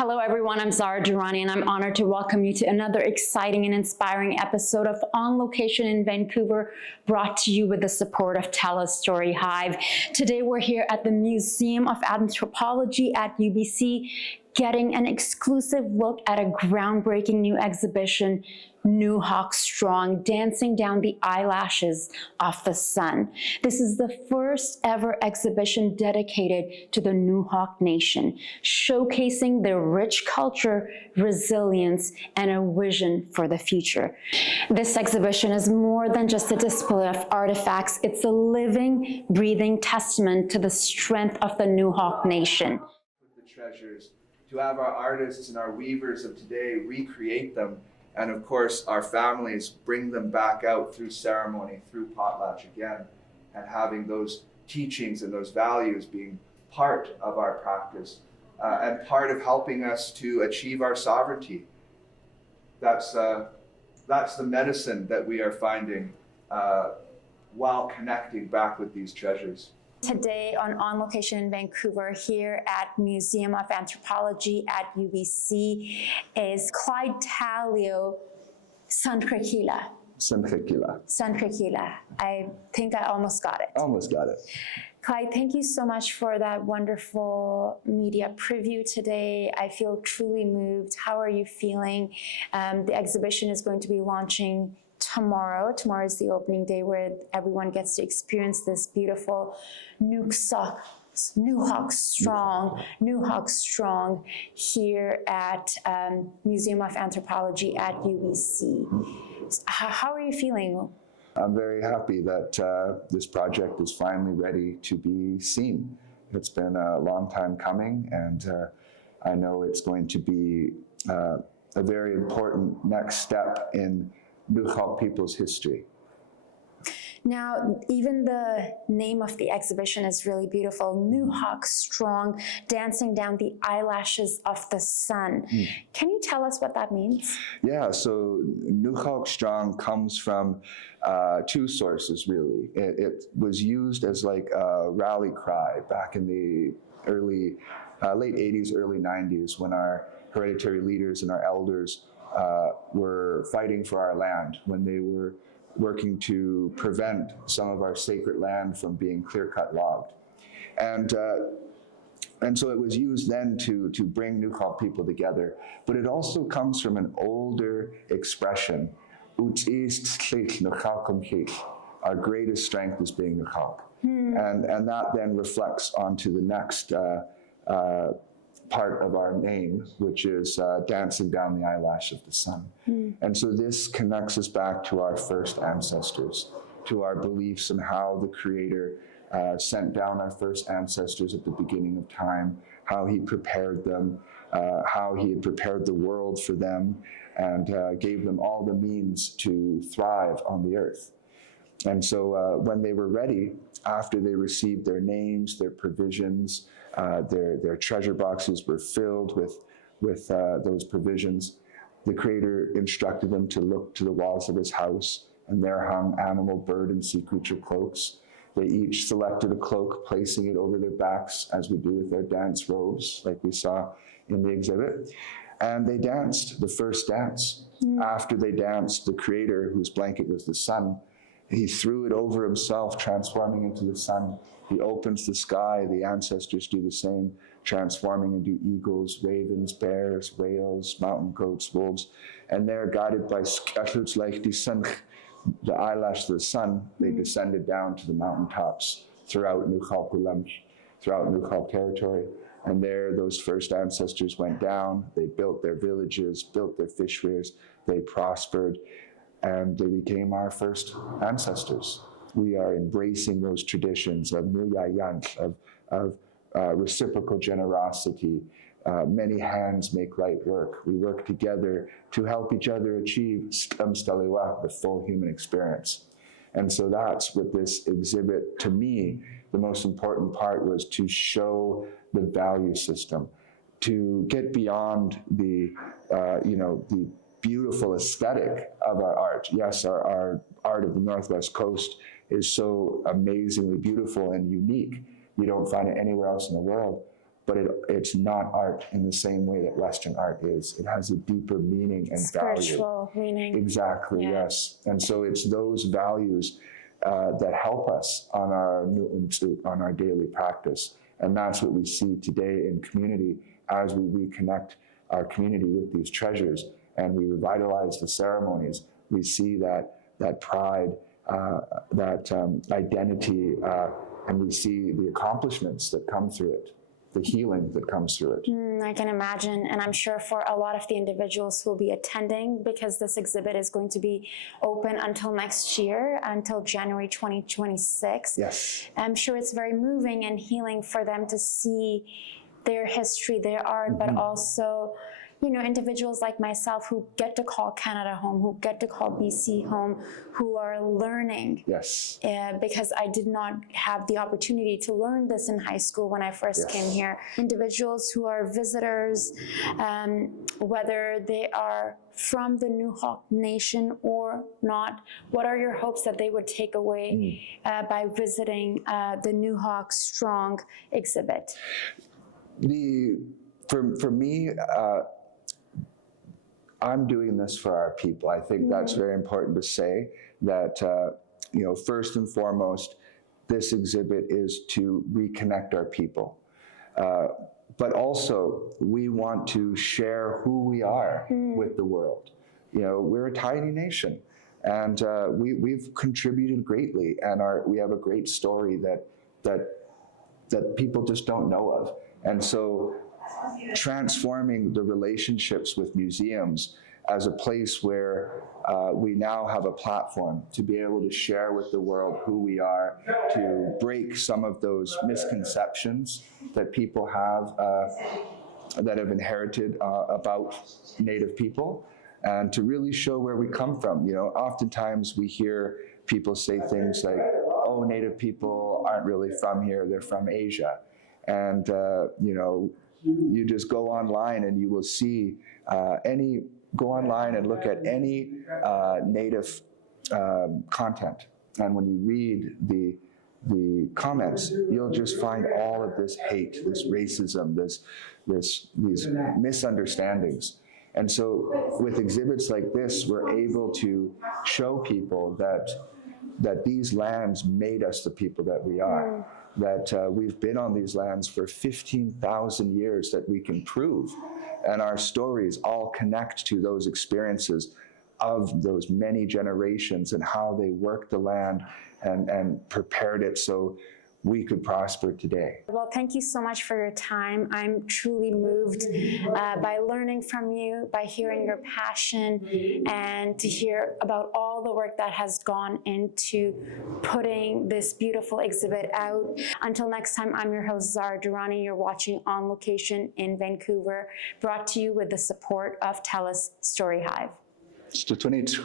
Hello everyone, I'm Zara and I'm honored to welcome you to another exciting and inspiring episode of On Location in Vancouver, brought to you with the support of STORYHIVE. Today we're here at the Museum of Anthropology at UBC, getting an exclusive look at a groundbreaking new exhibition, Nuxalk Strong, Dancing Down the Eyelashes of the Sun. This is the first ever exhibition dedicated to the Nuxalk Nation, showcasing their rich culture, resilience, and a vision for the future. This exhibition is more than just a display of artifacts. It's a living, breathing testament to the strength of the Nuxalk Nation. The treasures, to have our artists and our weavers of today recreate them, and of course our families bring them back out through ceremony, through potlatch again, and having those teachings and those values being part of our practice and part of helping us to achieve our sovereignty. That's the medicine that we are finding while connecting back with these treasures. Today on Location in Vancouver, here at Museum of Anthropology at UBC, is Clyde Tallio, Snxakila. Snxakila. I think I almost got it. Almost got it. Clyde, thank you so much for that wonderful media preview today. I feel truly moved. How are you feeling? The exhibition is going to be launching tomorrow. Tomorrow is the opening day where everyone gets to experience this beautiful Nuxalk Strong here at Museum of Anthropology at UBC. How are you feeling? I'm very happy that this project is finally ready to be seen. It's been a long time coming, and I know it's going to be a very important next step in Nuxalk people's history. Now, even the name of the exhibition is really beautiful. Nuxalk Strong, Dancing Down the Eyelashes of the Sun. Can you tell us what that means? Yeah, so Nuxalk Strong comes from two sources, really. It was used as like a rally cry back in the late 80s, early 90s, when our hereditary leaders and our elders were fighting for our land, when they were working to prevent some of our sacred land from being clear-cut logged. And so it was used then to bring Nuxalk people together. But it also comes from an older expression, our greatest strength is being Nuxalk. And that then reflects onto the next part of our name, which is dancing down the eyelash of the sun. And so this connects us back to our first ancestors, to our beliefs and how the Creator sent down our first ancestors at the beginning of time, how He prepared them, how He had prepared the world for them, and gave them all the means to thrive on the earth. And so when they were ready, after they received their names, their provisions, their treasure boxes were filled with those provisions, the Creator instructed them to look to the walls of His house, and there hung animal, bird, and sea creature cloaks. They each selected a cloak, placing it over their backs, as we do with their dance robes, like we saw in the exhibit. And they danced the first dance. After they danced, the Creator, whose blanket was the sun, He threw it over Himself, transforming into the sun. He opens the sky. The ancestors do the same, transforming into eagles, ravens, bears, whales, mountain goats, wolves. And they're guided by the eyelash of the sun. They descended down to the mountaintops throughout Nuxalk territory. And there, those first ancestors went down. They built their villages, built their fish weirs. They prospered, and they became our first ancestors. We are embracing those traditions of nuyayanch, of reciprocal generosity. Many hands make light work. We work together to help each other achieve the full human experience. And so that's what this exhibit, to me, the most important part was to show the value system, to get beyond the beautiful aesthetic of our art. Yes, our art of the Northwest Coast is so amazingly beautiful and unique. You don't find it anywhere else in the world. but it's not art in the same way that Western art is. It has a deeper meaning and Spiritual meaning. Exactly, Yeah. yes. And so it's those values that help us on our daily practice. And that's what we see today in community as we reconnect our community with these treasures and we revitalize the ceremonies. We see that pride, that identity, and we see the accomplishments that come through it, the healing that comes through it. I can imagine, and I'm sure for a lot of the individuals who will be attending, because this exhibit is going to be open until next year, until January 2026. Yes. I'm sure it's very moving and healing for them to see their history, their art, but also, you know, individuals like myself who get to call Canada home, who get to call BC home, who are learning. Yes. Because I did not have the opportunity to learn this in high school when I first came here. Individuals who are visitors, whether they are from the Nuxalk Nation or not, what are your hopes that they would take away by visiting the Nuxalk Strong exhibit? For me, I'm doing this for our people. I think that's very important to say that, you know, first and foremost, this exhibit is to reconnect our people. But also, we want to share who we are with the world. You know, we're a tiny nation, and we've contributed greatly, and we have a great story that people just don't know of. And so transforming the relationships with museums as a place where we now have a platform to be able to share with the world who we are, to break some of those misconceptions that people have that have inherited about Native people, and to really show where we come from. You know, oftentimes we hear people say things like, oh, Native people aren't really from here, they're from Asia. And, you know, you just go online and you will see go online and look at any Native content. And when you read the comments, you'll just find all of this hate, this racism, these misunderstandings. And so with exhibits like this, we're able to show people that these lands made us the people that we are. That we've been on these lands for 15,000 years that we can prove. And our stories all connect to those experiences of those many generations and how they worked the land and prepared it so we could prosper today. Well, thank you so much for your time. I'm truly moved by learning from you, by hearing your passion, and to hear about all the work that has gone into putting this beautiful exhibit out. Until next time, I'm your host, Zara Durrani. You're watching On Location in Vancouver, brought to you with the support of TELUS StoryHive. It's the 22.